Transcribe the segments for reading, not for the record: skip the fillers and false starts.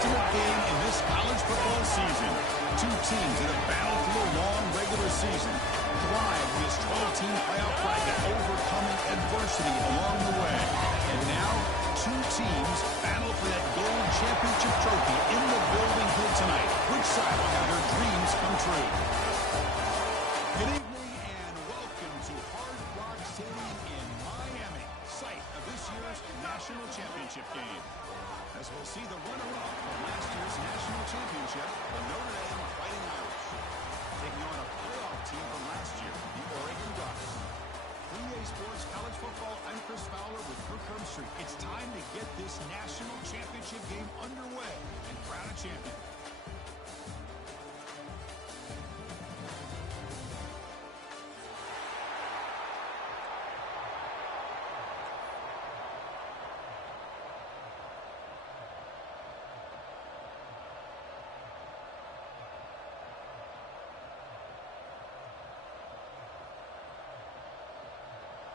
ultimate game in this college football season. Two teams that have battled through a long regular season, thrived in this 12-team playoff bracket, overcoming adversity along the way. And now, two teams battle for that gold championship trophy in the building here tonight. Which side will have their dreams come true? Good evening and welcome to Hard Rock Stadium in Miami, site of this year's national championship game. As we'll see the runner-up from last year's national championship, the Notre Dame Fighting Irish, taking on a playoff team from last year, the Oregon Ducks. 3A Sports College Football, I'm Chris Fowler with Kirk Herbstreit. It's time to get this national championship game underway and crown a champion.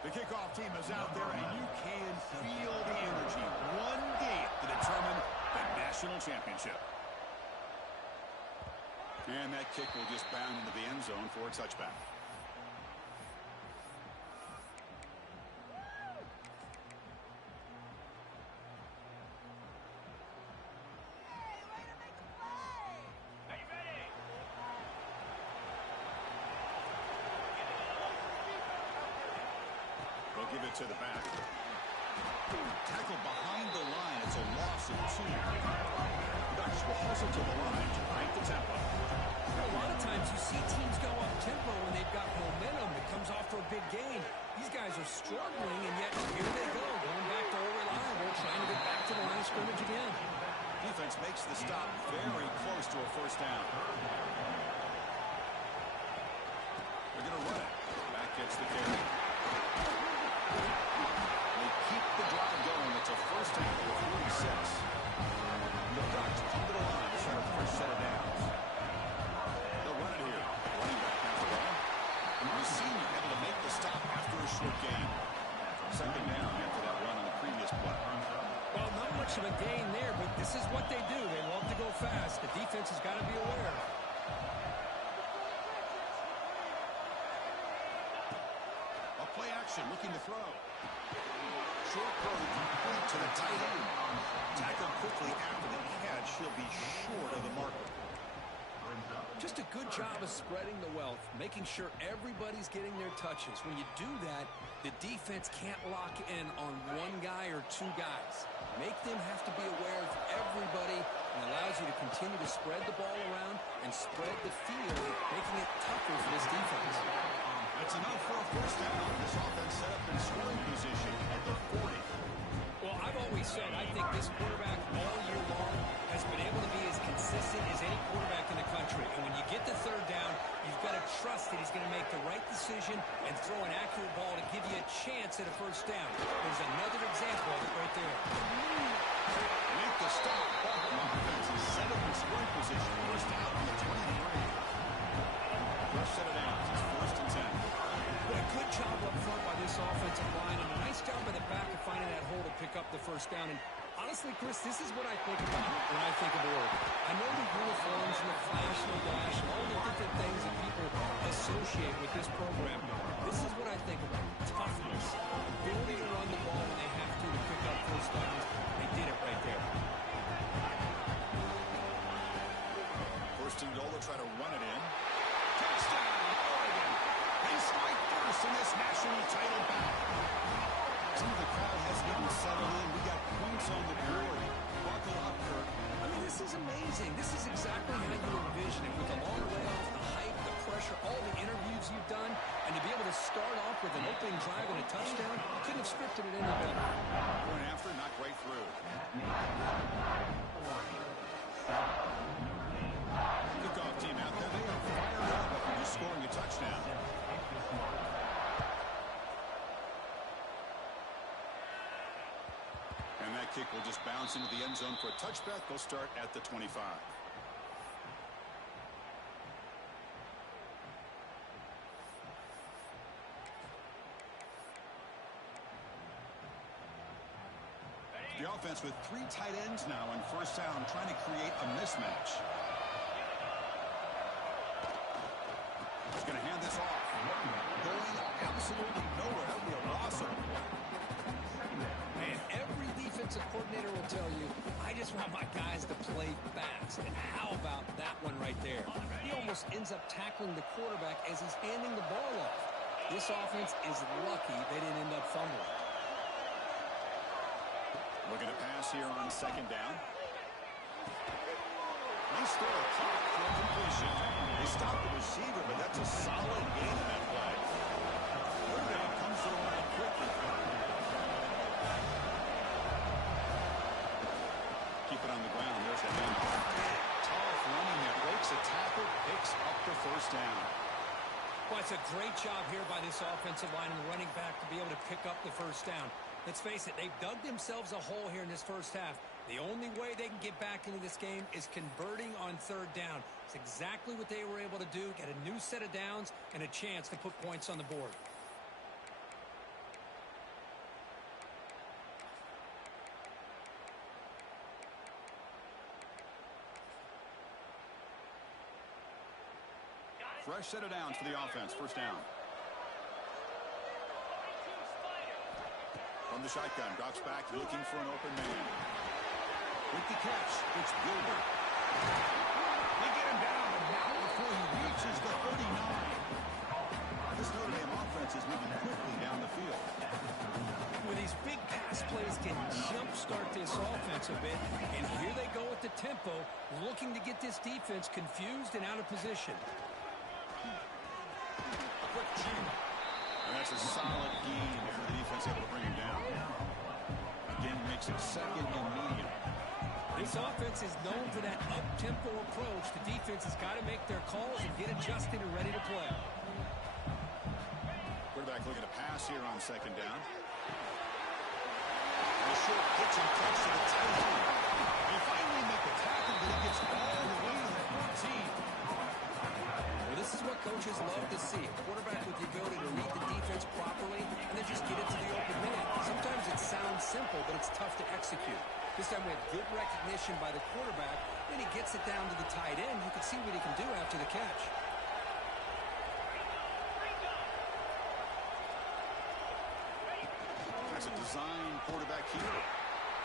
The kickoff team is out there, and you can feel the energy. One game to determine the national championship. And that kick will just bound into the end zone for a touchback. Give it to the back. Tackle behind the line. It's a loss of 2. Ducks will hustle to the line to break the tempo. A lot of times you see teams go up tempo when they've got momentum. It comes off for a big gain. These guys are struggling, and yet here they go, going back to old reliable, trying to get back to the line of scrimmage again. Defense makes the stop very close to a first down. They're going to run it. Back gets the carry. They keep the drive going. It's a first down for 46. The Ducks come to the line to start the first set of downs. They'll run it here. Running back has the ball. And the senior able to make the stop after a short gain. Second down after that run on the previous play. Well, not much of a gain there, but this is what they do. They love to go fast. The defense has got to be aware. Play action, looking to throw. Short throw complete to the tight end. Tackled quickly after the catch. He'll be short of the marker. Just a good job of spreading the wealth, making sure everybody's getting their touches. When you do that, the defense can't lock in on one guy or two guys. Make them have to be aware of everybody, and allows you to continue to spread the ball around and spread the field, making it tougher for this defense. That's enough for a first down. This offense set up in scoring position at the 40. Well, I've always said I think this quarterback all year long has been able to be as consistent as any quarterback in the country. And when you get the third down, you've got to trust that he's going to make the right decision and throw an accurate ball to give you a chance at a first down. There's another example of it right there. Make the stop. The offense is set up in scoring position. First down on the 23. First set of downs. It's first and 10. What a good job up front by this offensive line, and a nice job by the back of finding that hole to pick up the first down. And honestly, Chris, this is what I think about when I think of Oregon. I know the uniforms and the flash and the dash and all the different things that people associate with this program. This is what I think about. Toughness. Ability to run the ball when they have to pick up first downs. They did it right there. First and goal, they'll try to run it in. Touchdown, Oregon. They strike first in this national title battle. Some of the crowd hasn't even settled in. We got points on the board. Buckle up, Kirk. I mean, this is amazing. This is exactly how you envision it, with the long layoff, the hype, the pressure, all the interviews you've done, and to be able to start off with an opening drive and a touchdown, you couldn't have scripted it any better. Going after, not right through. Kickoff team out there. They are fired up after just scoring a touchdown. And that kick will just bounce into the end zone for a touchback. They'll start at the 25. The offense defense with 3 tight ends now on first down, trying to create a mismatch. He's going to hand this off. Going absolutely nowhere. That would be a loss. Man, every defensive coordinator will tell you, I just want my guys to play fast. And how about that one right there? He almost ends up tackling the quarterback as he's handing the ball off. This offense is lucky they didn't end up fumbling. Looking to pass here on second down. Nice throw caught for completion. They stopped the receiver, but that's a solid gain in that play. Quarterback comes to the line quickly. Keep it on the ground. There's the handoff. Tough running there. Breaks a tackle, picks up the first down. Well, it's a great job here by this offensive line and the running back to be able to pick up the first down. Let's face it, they've dug themselves a hole here in this first half. The only way they can get back into this game is converting on third down. It's exactly what they were able to do, get a new set of downs and a chance to put points on the board. Fresh set of downs for the offense. First down. From the shotgun, drops back, looking for an open man. With the catch, it's Gilbert. They get him down, but not before he reaches the 39. This Notre Dame offense is moving quickly down the field. With these big pass plays can jumpstart this offense a bit, and here they go with the tempo, looking to get this defense confused and out of position. A quick shoot. And that's a solid gain there. The defense able to bring him down. Again, makes it second and medium. This offense is known for that up-tempo approach. The defense has got to make their calls and get adjusted and ready to play. Quarterback looking to pass here on second down. And a short pitch and touch to the tight end. They finally make the tackle, but it gets all the way to the 14. This is what coaches love to see. A quarterback with the ability to read the defense properly and then just get it to the open man. Sometimes it sounds simple, but it's tough to execute. This time we have good recognition by the quarterback. Then he gets it down to the tight end. You can see what he can do after the catch. That's a design quarterback here.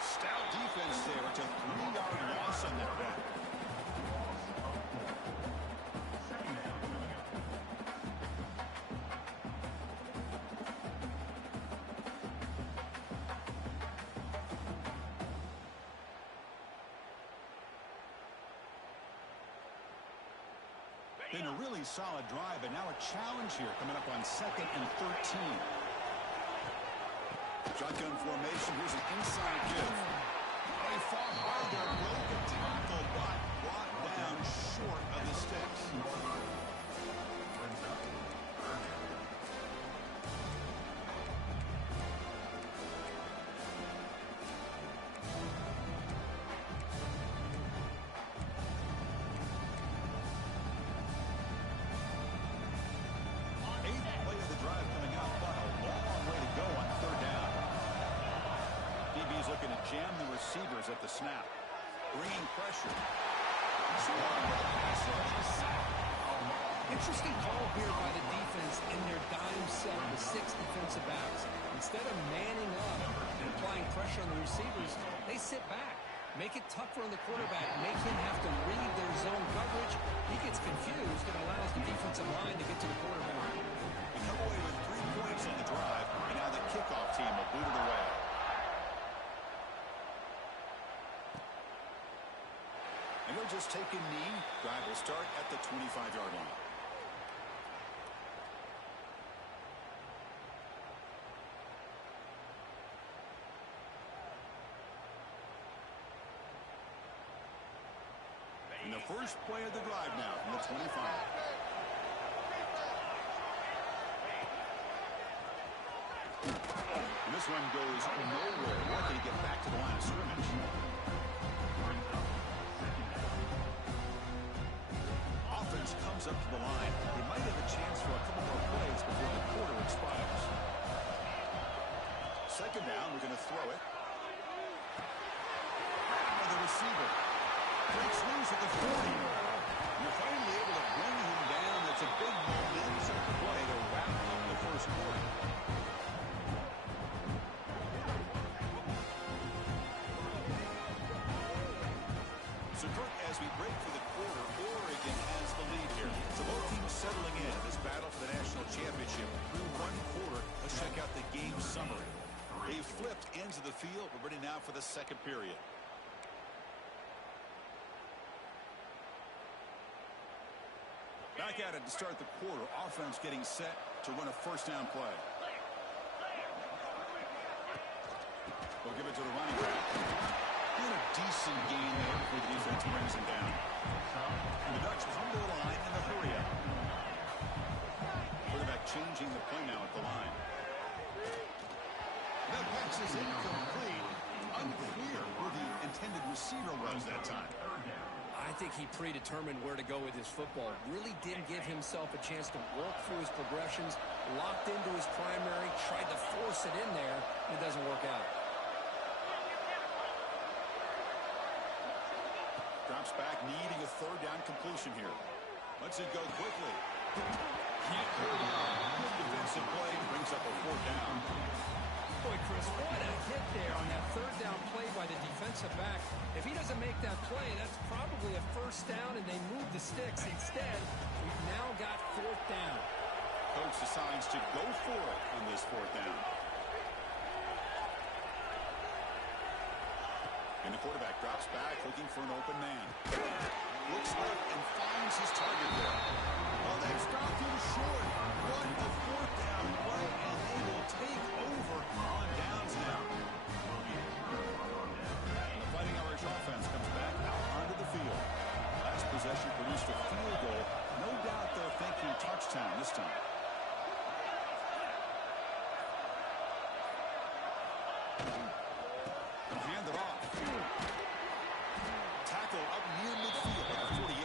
Stout defense there. It's a 3-yard loss on that back. Been a really solid drive, but now a challenge here coming up on second and 13. Shotgun formation. Here's an inside give. They fought hard there, broke a tackle, but brought down short of the sticks. Looking to jam the receivers at the snap. Bringing pressure. Interesting call here by the defense in their dime set with 6 defensive backs. Instead of manning up and applying pressure on the receivers, they sit back. Make it tougher on the quarterback. Make him have to read their zone coverage. He gets confused and allows the defensive line to get to the quarterback. They come away with 3 points on the drive, and now the kickoff team will boot it away. And they'll just take a knee. Drive will start at the 25-yard line. And the first play of the drive now from the 25. And this one goes nowhere. Lucky to get back to the line of scrimmage. Offense comes up to the line. They might have a chance for a couple more plays before the quarter expires. Second down, we're going to throw it. 40. You're finally able to bring him down. That's a big momentum play to wrap up the first quarter. So, Kirk, as we break for the quarter, Oregon has the lead here. So both teams settling in this battle for the national championship through one quarter. Let's check out the game summary. They flipped ends of the field. We're ready now for the second period. Back at it to start the quarter. Offense getting set to run a first down play. They'll give it to the running back. Doing a decent gain there before the defense brings him down. And the Ducks come to the line in a hurry up. Quarterback changing the play now at the line. That pass is incomplete. Unclear who the intended receiver was that time. I think he predetermined where to go with his football. Really didn't give himself a chance to work through his progressions. Locked into his primary. Tried to force it in there. And it doesn't work out. Drops back, needing a third down completion here. Lets it go quickly. Can't hold on. Good defensive play. Brings up a fourth down. Boy, Chris, what a hit there on that third down play by the defensive back. If he doesn't make that play, that's probably a first down, and they move the sticks. Instead, we've now got fourth down. Coach decides to go for it on this fourth down. And the quarterback drops back, looking for an open man. Looks left and finds his target there. Oh, they've stopped him short. What a fourth down play, and they will take over on downs now. The Fighting Irish offense comes back out onto the field. Last possession produced a field goal. No doubt they're thinking touchdown this time. Hand it off. Tackle up near midfield at the 48.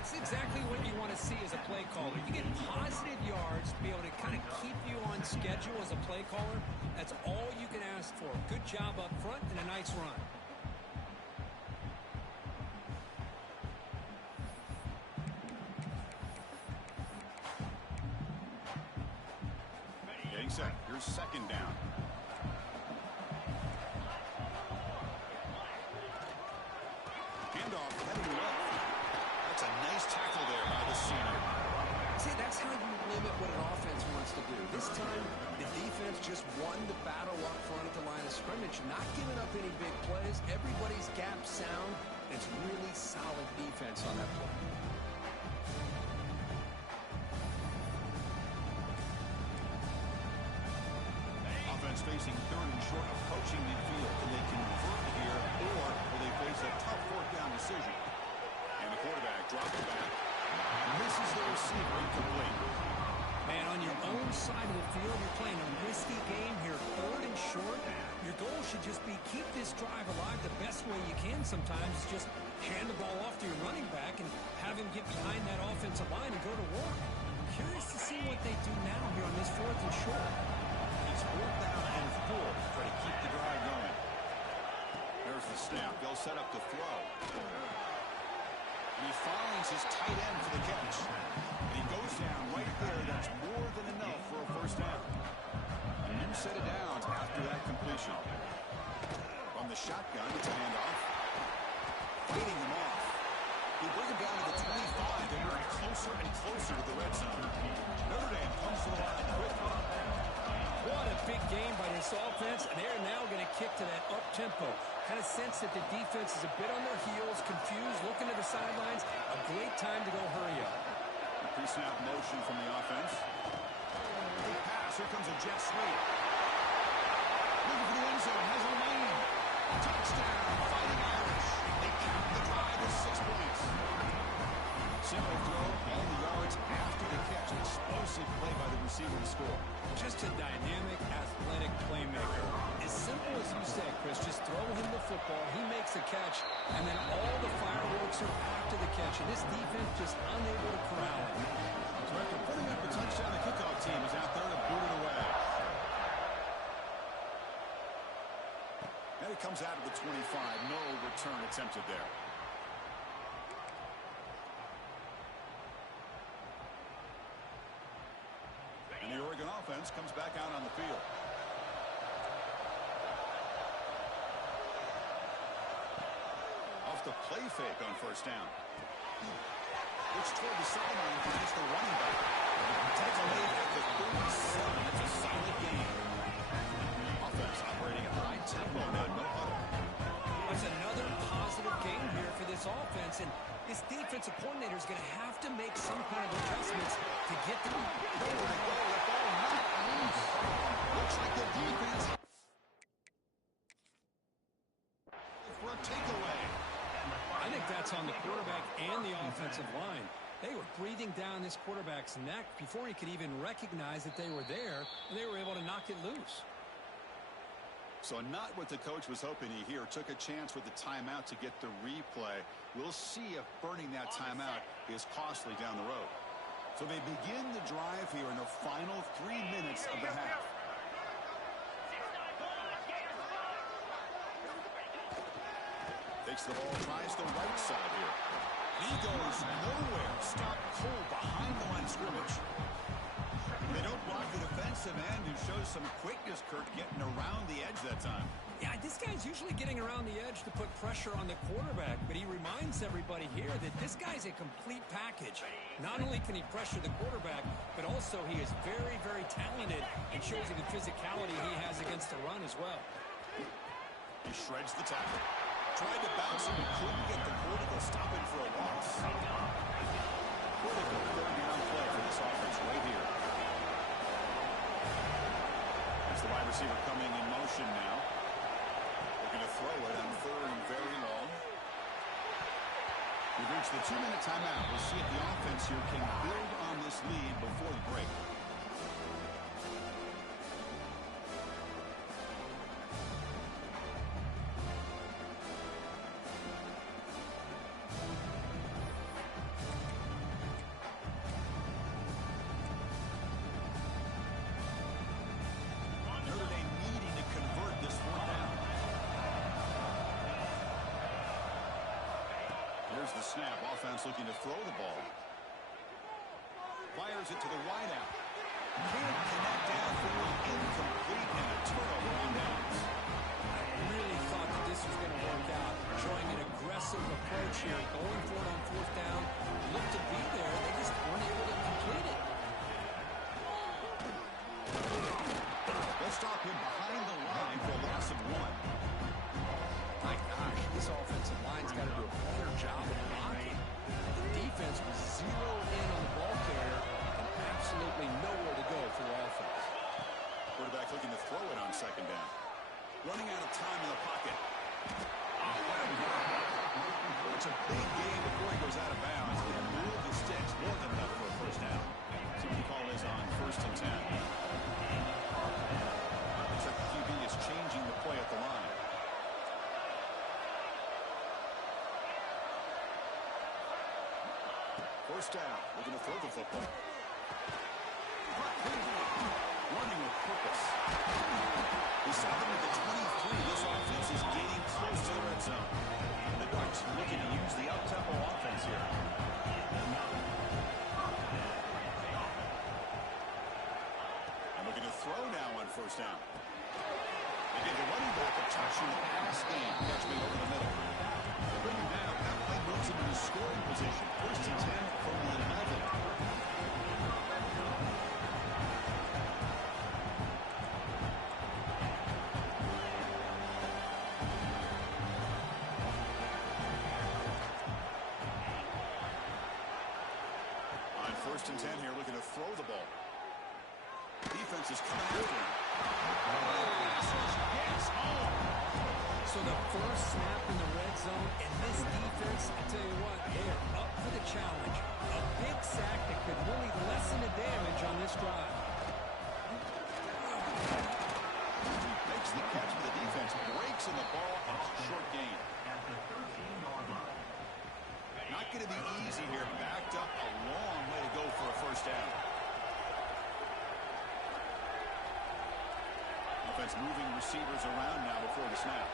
It's exactly what you want to see as a play caller. You get positive yards, be able to kind of keep you on schedule as a play caller. That's all you can ask for. Good job up front and a nice run. Getting set. Here's second down. Handoff heading left. That's a nice tackle there by the senior. See, that's how you limit what an offense wants to do. This time, the defense just won the battle up front at the line of scrimmage, not giving up any big plays. Everybody's gap sound. It's really solid defense on that play. Offense facing third and short, approaching midfield. Can they convert here, or will they face a tough fourth down decision? And the quarterback drops it back. Misses the receiver, incomplete. Man, on your own side of the field, you're playing a risky game here. Third and short. Your goal should just be keep this drive alive the best way you can sometimes. Just hand the ball off to your running back and have him get behind that offensive line and go to work. Curious to see what they do now here on this fourth and short. He's fourth down and 4 to try to keep the drive going. There's the snap. They'll set up the throw. And he finds his tight end for the catch. And he goes down right there. That's more than enough for a first down. A new set of downs after that completion. From the shotgun, it's a handoff. Fading him off. He brings him down to the 25. They're moving closer and closer to the red zone. Notre Dame comes to the line quickly. What a big game by this offense, and they're now going to kick to that up-tempo. Kind of sense that the defense is a bit on their heels, confused, looking to the sidelines. A great time to go hurry up. Pre-snap motion from the offense. Big pass. Here comes a jet sweep. Looking for the end zone. Has a lane. Touchdown. Fighting Irish. They count the drive with 6 points. Simple throw. All the yards after the catch. An explosive play by the receiver to score. Just a dynamic, athletic playmaker. As simple as you said, Chris, just throw him the football, he makes a catch, and then all the fireworks are after the catch, and this defense just unable to corral it. So after putting up a touchdown, the kickoff team is out there to boot it away. And it comes out of the 25. No return attempted there. offense comes back out on the field. Off the play fake on first down. Looks toward the sideline for just the running back. Takes a lead at the 37. It's a solid game. Offense operating at high tempo now. No huddle. It's another positive game here for this offense, and this defensive coordinator is going to have to make some kind of adjustments to get them. Looks like the defense for a takeaway. I think that's on the quarterback and the offensive line. They were breathing down this quarterback's neck before he could even recognize that they were there, and they were able to knock it loose. So not what the coach was hoping to hear. Took a chance with the timeout to get the replay. We'll see if burning that timeout is costly down the road. So they begin the drive here in the final 3 minutes of the half. Takes the ball, tries the right side here. He goes nowhere. Stop cold behind the line of scrimmage. They don't block the defensive end, who shows some quickness, Kirk, getting around the edge that time. Yeah, this guy's usually getting around the edge to put pressure on the quarterback, but he reminds everybody here that this guy's a complete package. Not only can he pressure the quarterback, but also he is very, very talented and shows you the physicality he has against the run as well. He shreds the tackle. Tried to bounce him, couldn't get the critical stop him for a loss. Critical third down play for this offense right here. That's the wide receiver coming in motion now. They're going to throw it on third and very long. We've reached the 2-minute timeout. We'll see if the offense here can build on this lead before the break. Snap, offense looking to throw the ball. Fires it to the wideout. Can't connect downfield, incomplete, and a turnover on downs. I really thought that this was going to work out, showing an aggressive approach here, going for it on fourth down. Looked to be there, they just weren't able to complete it. Let's stop him behind the line for a loss of 1. My gosh, this offensive line's got to do a better job of blocking. The defense was zeroed in on the ball carrier and absolutely nowhere to go for the offense. Quarterback looking to throw it on second down. Running out of time in the pocket. Oh, what a grab. It's a big game before he goes out of bounds. It'll move the sticks more than enough for a first down. So the call is on 1st and 10. Looks like the QB is changing the play at the line. First down, looking to throw the football. Running with purpose. We saw them at the 23. This offense is getting close to the red zone. The Ducks looking to use the up-tempo offense here. And looking to throw now on first down. They give the running back a touch in the pass game. Catch me over the middle. They bring him down. That play moves him into scoring position. 1st and 10 from the 11. On 1st and 10 here, looking to throw the ball. Defense is coming after him. So the first snap in the red zone, and this defense, I tell you what, they are up for the challenge. A big sack that could really lessen the damage on this drive. Makes the catch for the defense, breaks in the ball, and it's a short gain. Not going to be easy here. Backed up a long way to go for a first down. Offense moving receivers around now before the snap.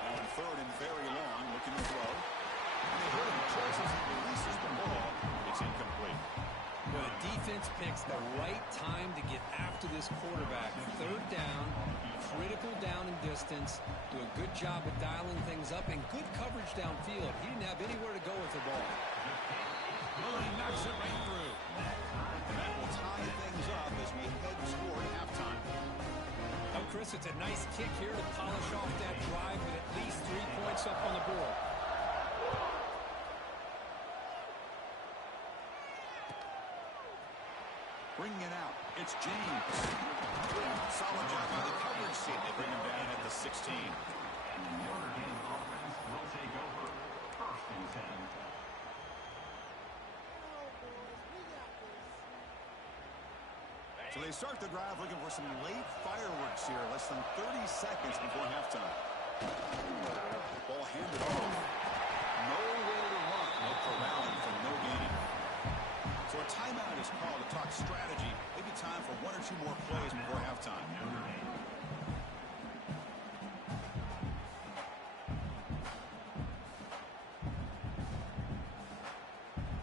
Now on 3rd and very long, looking to throw. And the hitting choices, he releases the ball. It's incomplete. Boy, the defense picks the right time to get after this quarterback. Third down, critical down and distance. Do a good job of dialing things up and good coverage downfield. He didn't have anywhere to go with the ball. Well, he knocks it right through. And that will tie things up as we head toward halftime. Well, Chris, it's a nice kick here to polish off that drive with at least 3 points up on the board. Bringing it out, it's James. Solid job by the coverage team. They bring him down at the 16. Notre Dame offense will take over. First and 10. So they start the drive looking for some late fireworks here. Less than 30 seconds before halftime. Ball handed off. Nowhere to run. No corralling for no gain. So a timeout is called to talk strategy. Maybe time for 1 or 2 more plays before halftime.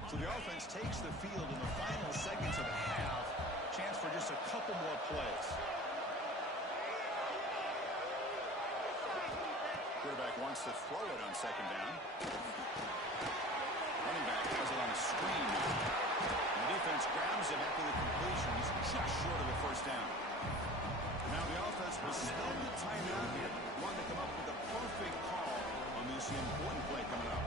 So the offense takes the field in the final seconds of the half. Chance for just a couple more plays. Quarterback wants to throw it on second down. Running back has it on a screen. The defense grabs him after the completion. He's just short of a first down. Now the offense will spell the timeout here. Want to come up with a perfect call on this important play coming up.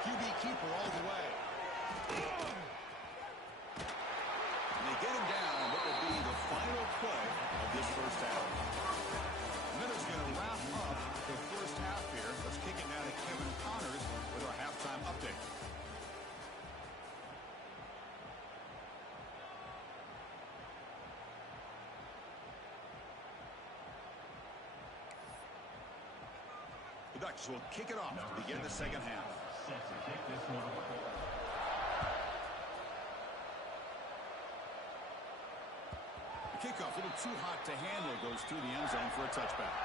QB keeper all the way. And they get him down on what will be the final play of this first half. Miller's going to wrap up the first half here. Let's kick it now to Kevin Connors with our halftime update. The Ducks will kick it off to begin the second half. Set to kick this one away. The kickoff, a little too hot to handle, goes through the end zone for a touchback.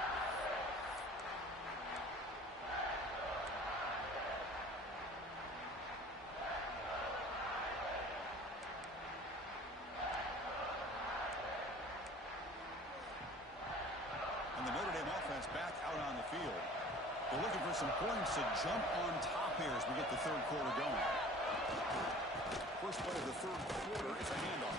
And the Notre Dame offense back out on the field. They're looking for some points to jump on top here as we get the third quarter going. First play of the third quarter is a handoff.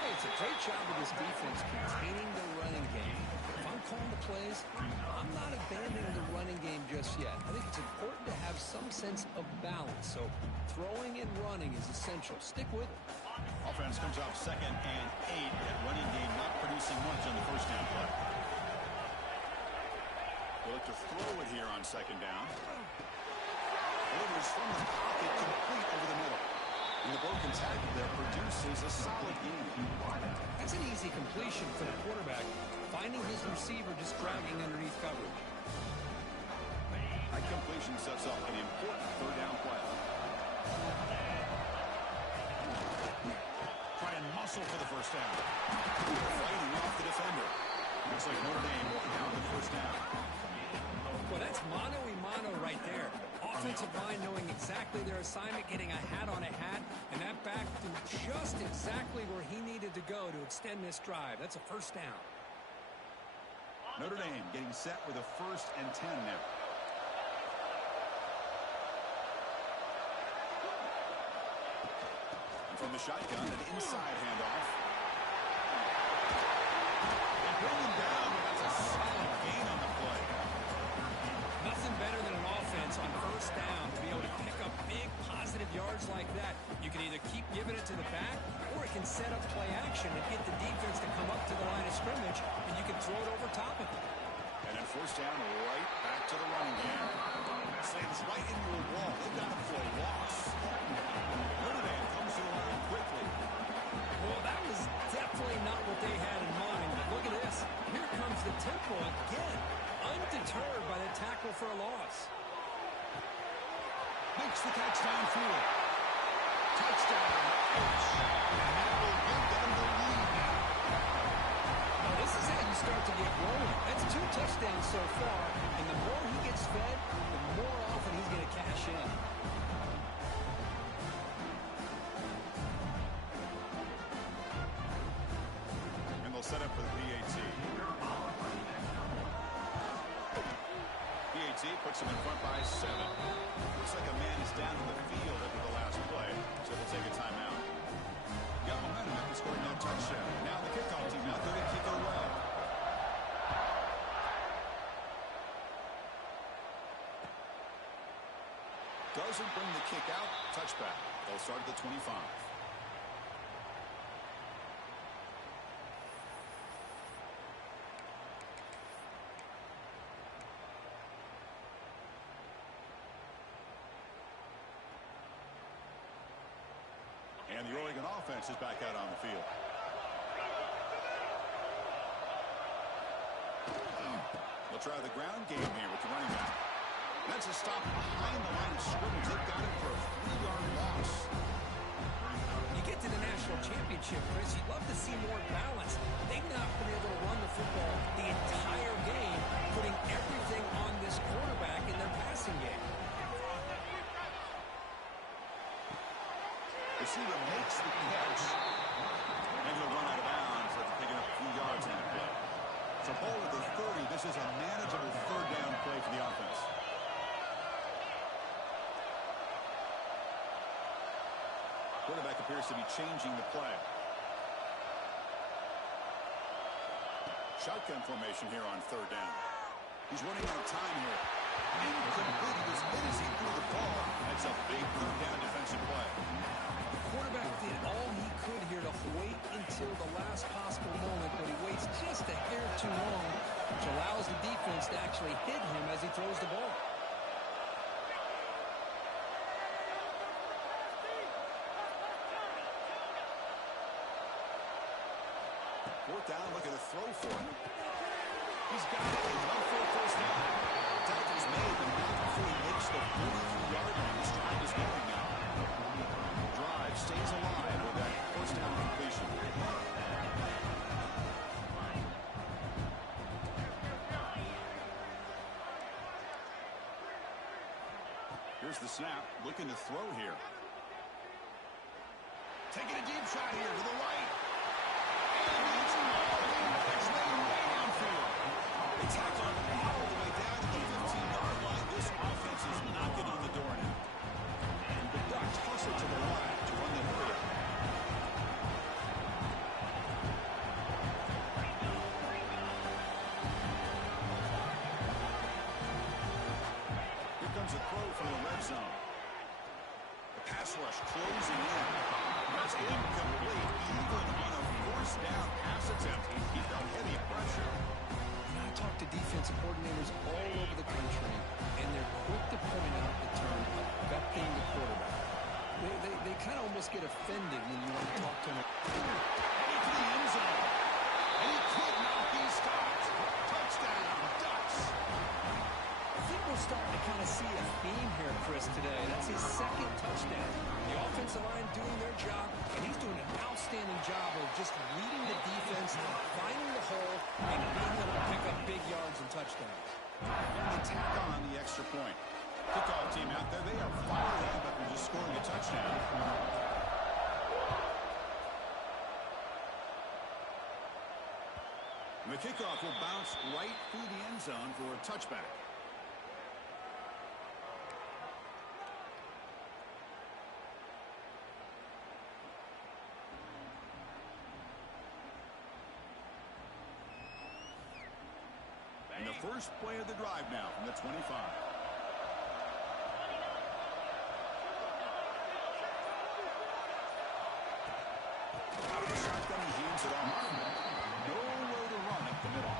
Hey, it's a great job of this defense containing the running game. If I'm calling the plays, I'm not abandoning the running game just yet. I think it's important to have some sense of balance. So throwing and running is essential. Stick with it. Offense comes off 2nd and 8. That running game not producing much on the first down play. They look to throw it here on 2nd down. Delivers from the pocket, complete over the middle. And the broken tackle there produces a solid gain. That's an easy completion for the quarterback, finding his receiver just dragging underneath coverage. That completion sets up an important third down play. Try and muscle for the first down. Fighting off the defender. Looks like Notre Dame will have the first down. Well, that's mano-a-mano right there. Offensive line knowing exactly their assignment, getting a hat on a hat, and that back to just exactly where he needed to go to extend this drive. That's a first down. Notre Dame getting set with a 1st and 10 now. And from the shotgun, an inside handoff. And bring him down, but that's a solid gain on the play. Nothing better than an offense on first down to be able to pick up big positive yards like that. You can either keep giving it to the back, or it can set up play action and get the defense to come up to the line of scrimmage, and you can throw it over top of it. And then first down, right back to the running game. Slams right into a wall. They got him for a loss. Notre Dame comes to the line quickly. Well, that was definitely not what they had in mind, but look at this. Here's for a loss. Makes the catch downfield. Touchdown. And that will give them the lead now. Now, this is how you start to get rolling. That's 2 touchdowns so far, and the more he gets fed, the more often he's going to cash in. And they'll set up for the PAT. PAT puts them in front by 7. Looks like a man is down in the field after the last play, so they'll take a timeout. Got momentum after scoring that touchdown. Now the kickoff team out there to kick it away. Doesn't bring the kick out. Touchback. They'll start at the 25. And the Oregon offense is back out on the field. They'll try the ground game here with the running back. That's a stop behind the line of scrimmage. They've got it for a 3-yard loss. You get to the national championship, Chris, you'd love to see more balance. They've not been able to run the football the entire game, putting everything on this quarterback in their passing game. Receiver makes the catch. And he'll run out of bounds after picking up a few yards on the play. So ball at the 30. This is a manageable 3rd down play for the offense. Quarterback appears to be changing the play. Shotgun formation here on 3rd down. He's running out of time here. Incomplete. He was hit as he threw the ball. That's a big 3rd down defensive play. The quarterback did all he could here to wait until the last possible moment, but he waits just a hair too long, which allows the defense to actually hit him as he throws the ball. Fourth down, look at the throw for him. He's got it. He's run for a first down. Tackle's made, but not before he makes the 43-yard line. His drive is going now. Drive stays alive with that first down completion. Here's the snap. Looking to throw here. Taking a deep shot here to the right. Tackle all the way down to the 15-yard line. This offense is knocking on the door now. And the Ducks hustle to the line to run the hurry up. Here comes a throw from the red zone. The pass rush closing in. That's incomplete. Even on a fourth down pass attempt, he felt heavy pressure. I talk to defensive coordinators all over the country, and they're quick to point out the term affecting the quarterback. They kind of almost get offended when you want to talk to them. Heading to the end zone. And he could not be stopped. Touchdown, Ducks. I think we're starting to kind of see a theme here, Chris, today. That's his 2nd touchdown. The offensive line doing their job, and he's doing an outstanding job of just leading the defense, finding the hole, and being able to pick up big yards and touchdowns. And they tack on the extra point. Kickoff team out there, they are fired up after just scoring a touchdown. And the kickoff will bounce right through the end zone for a touchback. And the first play of the drive now from the 25. Out of the shotgun, he hands it off. Nowhere to run up the middle.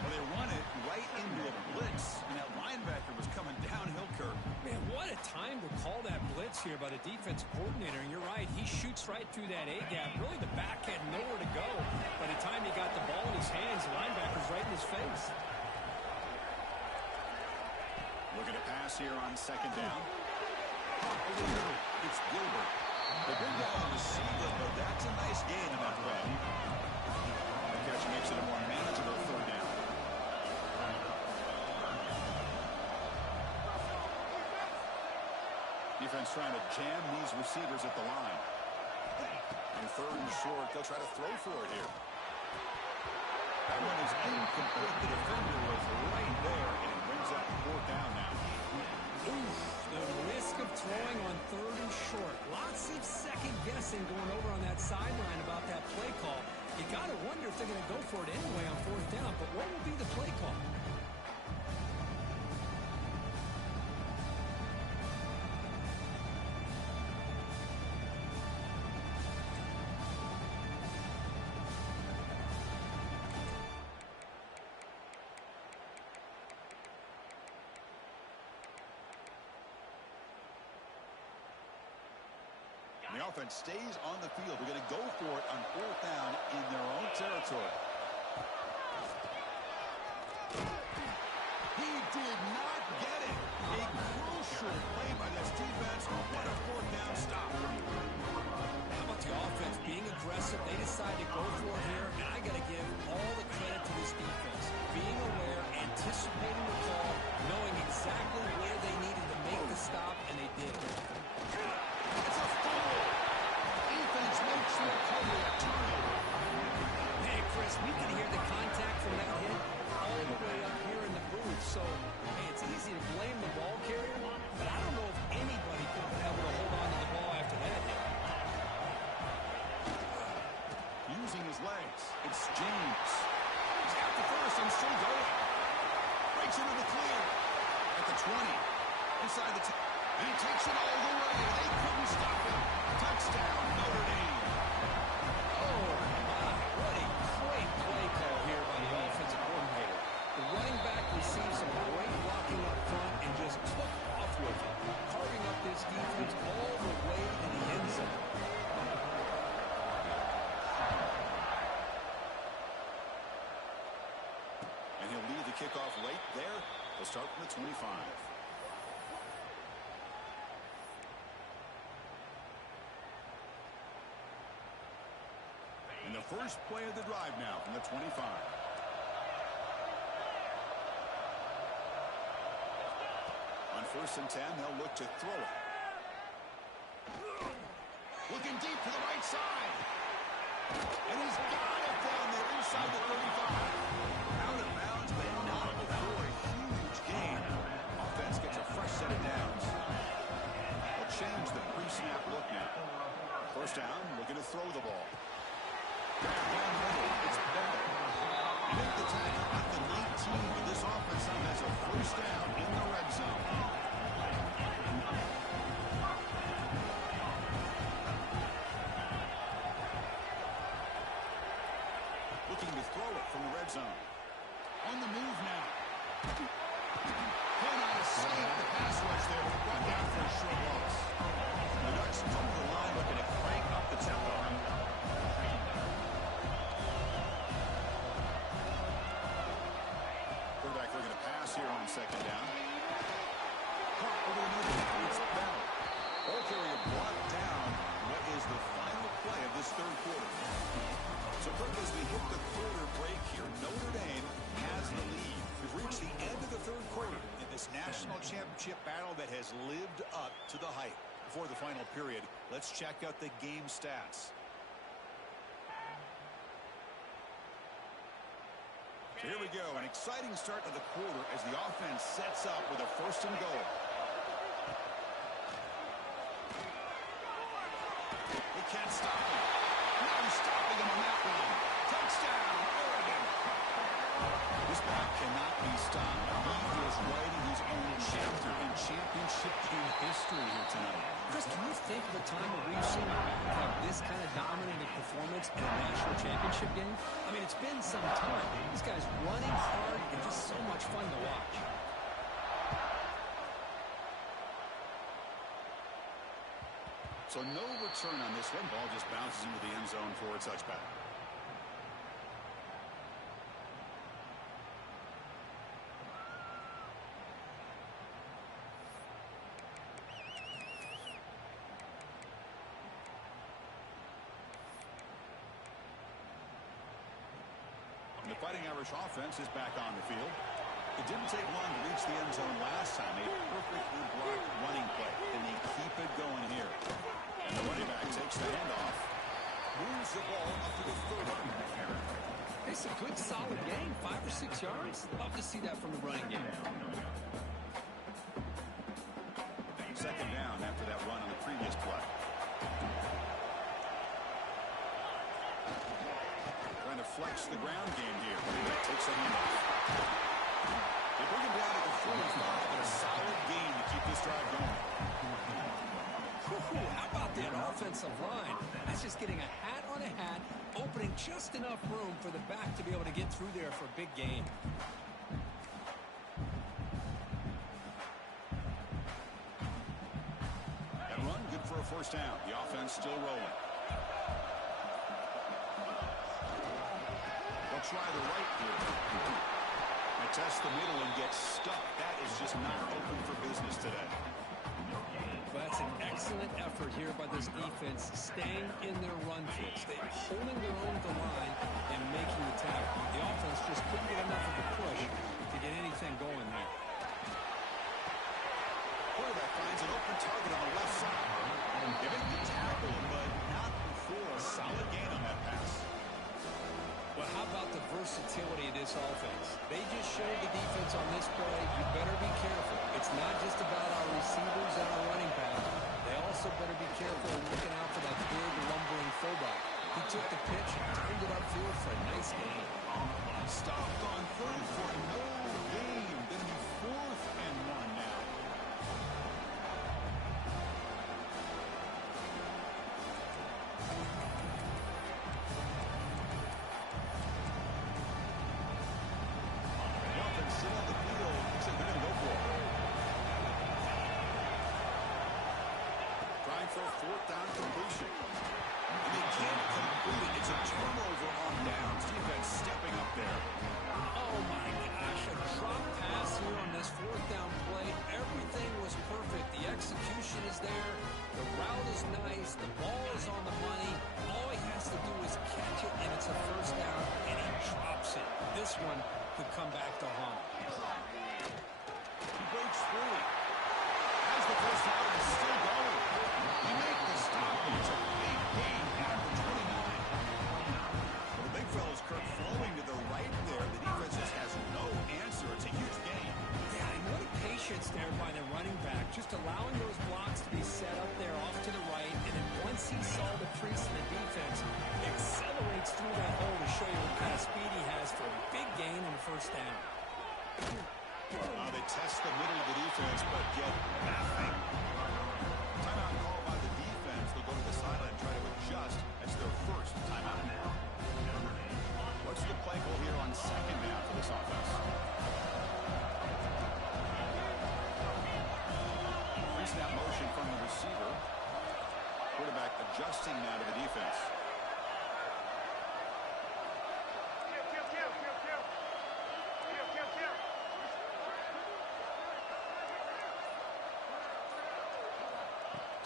Well, they run it right into a blitz, and that linebacker was coming downhill, Kirk. Man, what a time to call that blitz here by the defense coordinator. And you're right, he shoots right through that A-gap. Really, the back had nowhere to go. By the time he got the ball in his hands, the linebacker's right in his face. Looking to pass here on second down. It's Gilbert. The big guy on the receiver, but that's a nice gain in that play. The catch makes it a more manageable third down. Defense trying to jam these receivers at the line. And third and short, they'll try to throw for it here. That one is incomplete. The defender was right there, and it brings up fourth down now. Oof, the risk of throwing on third and short. Lots of second guessing going over on that sideline about that play call. You got to wonder if they're going to go for it anyway on fourth down, but what will be the play call? The offense stays on the field. They're going to go for it on fourth down in their own territory. He did not get it. A crucial play by this defense. What a fourth down stop. How about the offense being aggressive? They decide to go for it here, and I got to give all the credit to this defense. Being aware, anticipating the call, knowing exactly where they needed to make the stop, and they did. It's a fumble. Defense makes the recovery a turnover. Hey, Chris, we can hear the contact from that hit all the way up here in the booth. So, hey, it's easy to blame the ball carrier, but I don't know if anybody could have been able to hold on to the ball after that hit. Using his legs, it's James. He's got the first and still going. Breaks into the clear. At the 20. Inside the 10. And he takes it all the way. They couldn't stop him. Touchdown, Notre Dame. Oh, my. What a great play call here by the offensive coordinator. The running back received some great blocking up front and just took off with it, carving up this defense all the way to the end zone. And he'll lead the kickoff late there. They'll start from the 25. And the first play of the drive now from the 25. On first and 10, they'll look to throw it. Looking deep to the right side. And he's got it down there inside the 35. Out of bounds, but not before a huge gain. Offense gets a fresh set of downs. They'll change the pre-snap look now. First down, looking to throw the ball. Down middle, it's Bell. Make the tackle at the 19, but this offense now has a first down in the red zone. Looking to throw it from the red zone. On the move now. Pulling out a save the pass rush there, but brought down for a short loss. The Ducks come to the line looking to crank up the tempo. Quarterback looking to pass here on second down. Caught over the middle. It's Bell. Ball carrier brought down. What is the final play of this third quarter? So, Kirk, as we hit the quarter break here, Notre Dame has the lead. We've reached the end of the third quarter in this national championship battle that has lived up to the hype. Before the final period, let's check out the game stats. So here we go, an exciting start to the quarter as the offense sets up with a first and goal. They can't stop him. No stopping him on that one. Touchdown, Oregon. This back cannot be stopped. He is writing his own chapter in championship game history here tonight. Chris, can you think of a time where we've seen a back have this kind of dominating performance in a national championship game? I mean, it's been some time. This guy's running hard and just so much fun to watch. So no return on this one. Ball just bounces into the end zone for a touchback. Fighting Irish offense is back on the field. It didn't take long to reach the end zone last time. A perfectly blocked running play. And they keep it going here. And the running back takes the handoff. Moves the ball up to the 30. It's a good, solid game. 5 or 6 yards. Love to see that from the running game. Second down after that run on the previous play. Trying to flex the ground game here. Takes a handoff. They bring him down to the 45, but a solid gain to keep this drive going. How about that offensive line? That's just getting a hat on a hat, opening just enough room for the back to be able to get through there for a big gain. That run, good for a first down. The offense still rolling. They'll try the right here. They test the middle and get stuck. That is just not open for business today. But that's an excellent effort here by this defense, staying in their run fits. They're holding their own at the line and making the tackle. The offense just couldn't get enough of a push to get anything going there. Quarterback finds an open target on the left side. They make the tackle, but not before a solid gain on that pass. But how about the versatility of this offense? They just showed the defense on this play, you better be careful. It's not just about our receivers and our running back. They also better be careful and looking out for that big, lumbering fullback. He took the pitch and turned it upfield for a nice gain. Stopped on third for no gain. Going to be 4th and 1 now. For a 4th down completion. And they can't complete it. It's a turnover on downs. Defense stepping up there. Oh my gosh, a drop pass here on this 4th down play. Everything was perfect. The execution is there. The route is nice. The ball is on the money. All he has to do is catch it, and it's a first down, and he drops it. This one could come back to haunt. He breaks through. Has the first down and is still going. He makes the stop, and it's a big gain down to 29. Well, the big fella's Kirk flowing to the right there. The defense just has no answer. It's a huge gain. Yeah, and what patience there by the running back, just allowing those blocks to be set up there off to the right, and then once he saw the crease in the defense, accelerates through that hole to show you what kind of speed he has for a big gain and first down. They test the middle of the defense, but get nothing. Timeout called by the defense. They'll go to the sideline and try to adjust. That's their first timeout now. What's the play call here on 2nd down for this offense? Pre-snap motion from the receiver. Quarterback adjusting now to the defense.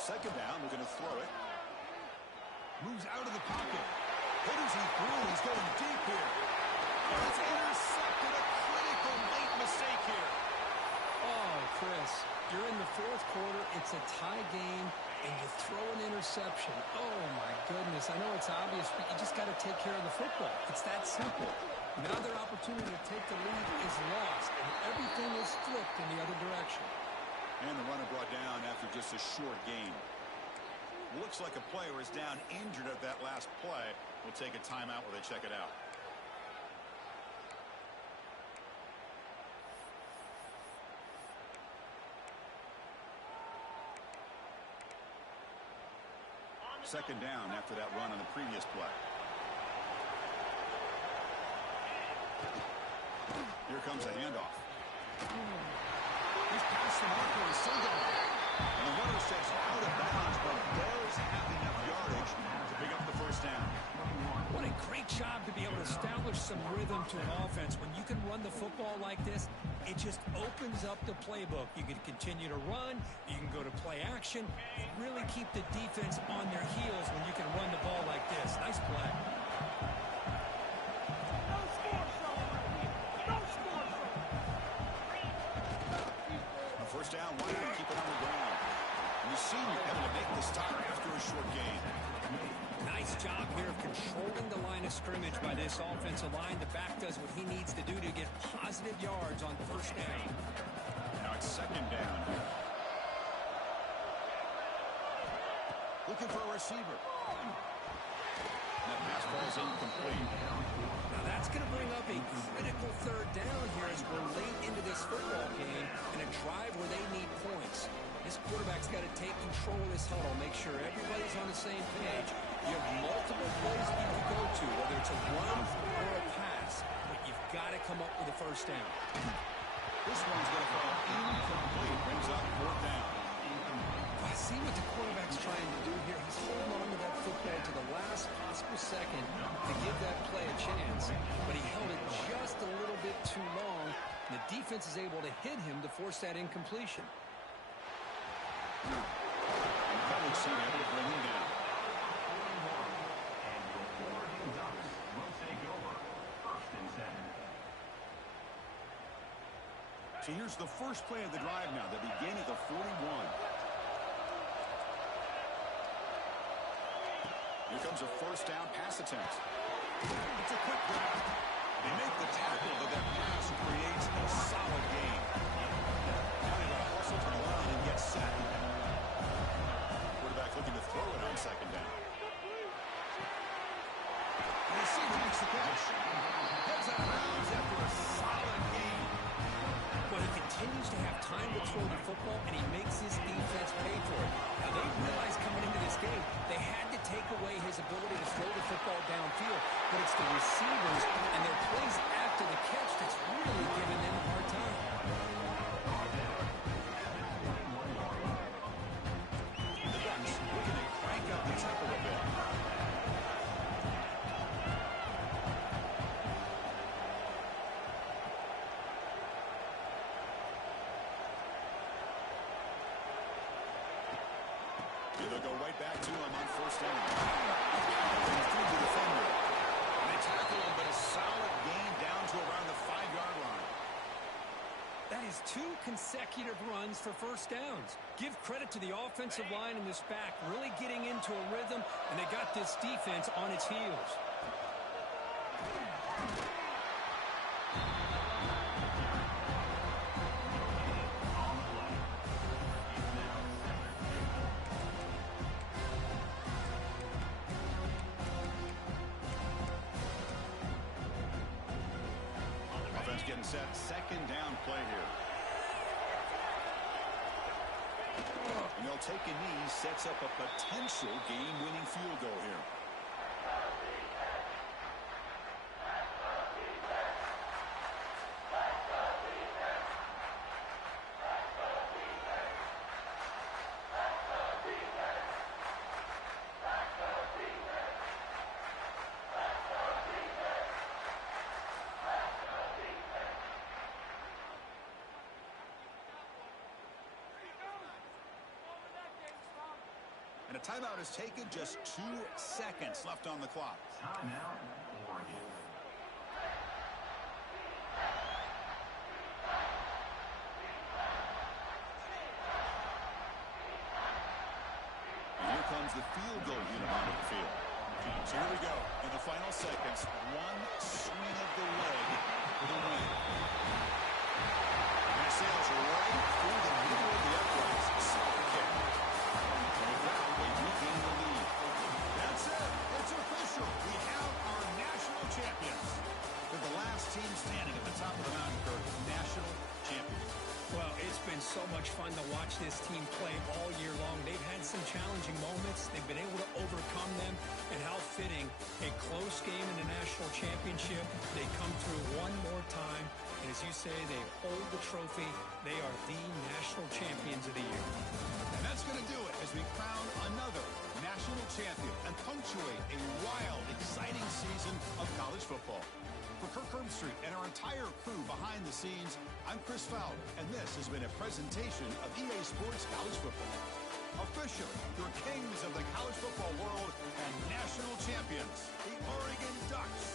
Second down, we're going to throw it. Moves out of the pocket. What is he through? He's going deep here. Oh, it's intercepted. A critical late mistake here. Oh, Chris, you're in the 4th quarter. It's a tie game, and you throw an interception. Oh, my goodness. I know it's obvious, but you just got to take care of the football. It's that simple. Now their opportunity to take the lead is lost, and everything is flipped in the other direction. And the runner brought down after just a short gain. Looks like a player is down injured at that last play. We'll take a timeout while they check it out. Second down after that run on the previous play. Here comes a handoff. He's past the marker. He's still going. And the runner steps out of bounds, but does have enough yardage to pick up the first down. What a great job to be able to establish some rhythm to an offense. When you can run the football like this, it just opens up the playbook. You can continue to run. You can go to play action. And really keep the defense on their heels when you can run the ball like this. Nice play. trying to keep it on the ground. And the senior able to make the stop after a short gain. Nice job here of controlling the line of scrimmage by this offensive line. The back does what he needs to do to get positive yards on first down. Now it's second down. Looking for a receiver. And that pass ball is incomplete. Now that's going to bring up a critical third down here as we're late into this football game in a drive where they need points. This quarterback's got to take control of this huddle, make sure everybody's on the same page. You have multiple plays that you can go to, whether it's a run or a pass, but you've got to come up with a first down. This one's going to fall incomplete. Brings up fourth down. I see what the quarterback's trying to do here. He's holding on to that football to the last possible second to give that play a chance, but he held it just a little bit too long. The defense is able to hit him to force that incompletion. And Coverage team able to bring him down. And your Oregon Ducks will take over first and 7. So here's the first play of the drive now. They begin at the 41. Here comes a first down pass attempt. It's a quick grab. They make the tackle, but that pass creates a solid gain. Now they've got to hustle to the line and get set. Quarterback looking to throw it on second down. And the receiver makes the catch. Heads out of bounds after a solid gain. But he continues to have time to throw the football, and he makes his defense pay for it. Now, they realized coming into this game, they had to take away his ability to throw the football downfield, but it's the receivers and their plays after the catch that's really giving them a hard time. The Ducks looking to crank up the tempo a bit. They'll go right back to him on first down. Through the defender. And they tackle him, but a solid gain down to around the 5-yard line. That is 2 consecutive runs for first downs. Give credit to the offensive line in this back, really getting into a rhythm, and they got this defense on its heels. Getting set, second down play here. And they'll take a knee, sets up a potential game-winning field goal here. And a timeout is taken, just 2 seconds left on the clock. Timeout, Oregon. And here comes the field goal unit onto the field. So here we go. In the final seconds, one swing of the leg for the win. And it sails right through the middle of the uprights. Solid kick. And with that, they regain the lead. That's it. It's official. We have our national champions. They're the last team standing at the top of the mountain, Kirk. National champions. Well, it's been so much fun to watch this team play all year long. They've had some challenging moments. They've been able to overcome them. And how fitting, a close game in the national championship. They come through one more time. And as you say, they hold the trophy. They are the national champions of the year. And that's going to do it as we crown another national champion and punctuate a wild, exciting season of college football. For Kirk Herbstreit and our entire crew behind the scenes, I'm Chris Fowler, and this has been a presentation of EA Sports College Football. Officially, your kings of the college football world and national champions, the Oregon Ducks.